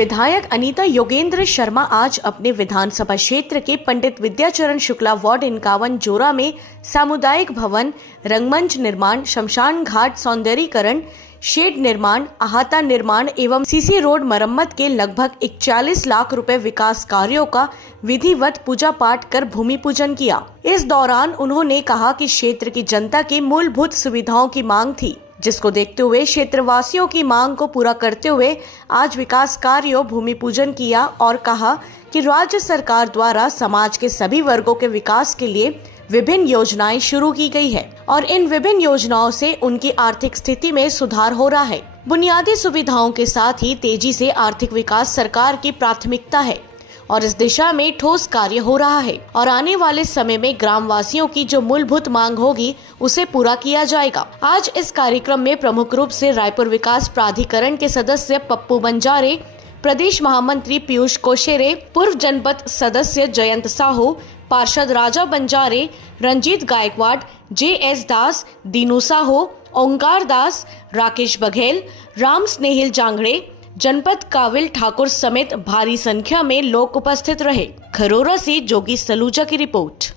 विधायक अनीता योगेंद्र शर्मा आज अपने विधानसभा क्षेत्र के पंडित विद्याचरण शुक्ला वार्ड 51 जोरा में सामुदायिक भवन, रंगमंच निर्माण, शमशान घाट सौंदर्यीकरण, शेड निर्माण, अहाता निर्माण एवं सीसी रोड मरम्मत के लगभग 41 लाख रुपए विकास कार्यों का विधिवत पूजा पाठ कर भूमि पूजन किया। इस दौरान उन्होंने कहा कि क्षेत्र की जनता की मूलभूत सुविधाओं की मांग थी, जिसको देखते हुए क्षेत्रवासियों की मांग को पूरा करते हुए आज विकास कार्यों भूमि पूजन किया और कहा कि राज्य सरकार द्वारा समाज के सभी वर्गों के विकास के लिए विभिन्न योजनाएं शुरू की गई है और इन विभिन्न योजनाओं से उनकी आर्थिक स्थिति में सुधार हो रहा है। बुनियादी सुविधाओं के साथ ही तेजी से आर्थिक विकास सरकार की प्राथमिकता है और इस दिशा में ठोस कार्य हो रहा है और आने वाले समय में ग्रामवासियों की जो मूलभूत मांग होगी उसे पूरा किया जाएगा। आज इस कार्यक्रम में प्रमुख रूप से रायपुर विकास प्राधिकरण के सदस्य पप्पू बंजारे, प्रदेश महामंत्री पीयूष कोशेरे, पूर्व जनपद सदस्य जयंत साहू, पार्षद राजा बंजारे, रंजीत गायकवाड़, JS दास, दीनू साहू, ओंकार दास, राकेश बघेल, राम स्नेहिल जांगड़े, जनपद काविल ठाकुर समेत भारी संख्या में लोग उपस्थित रहे। खरोरा से जोगी सलूजा की रिपोर्ट।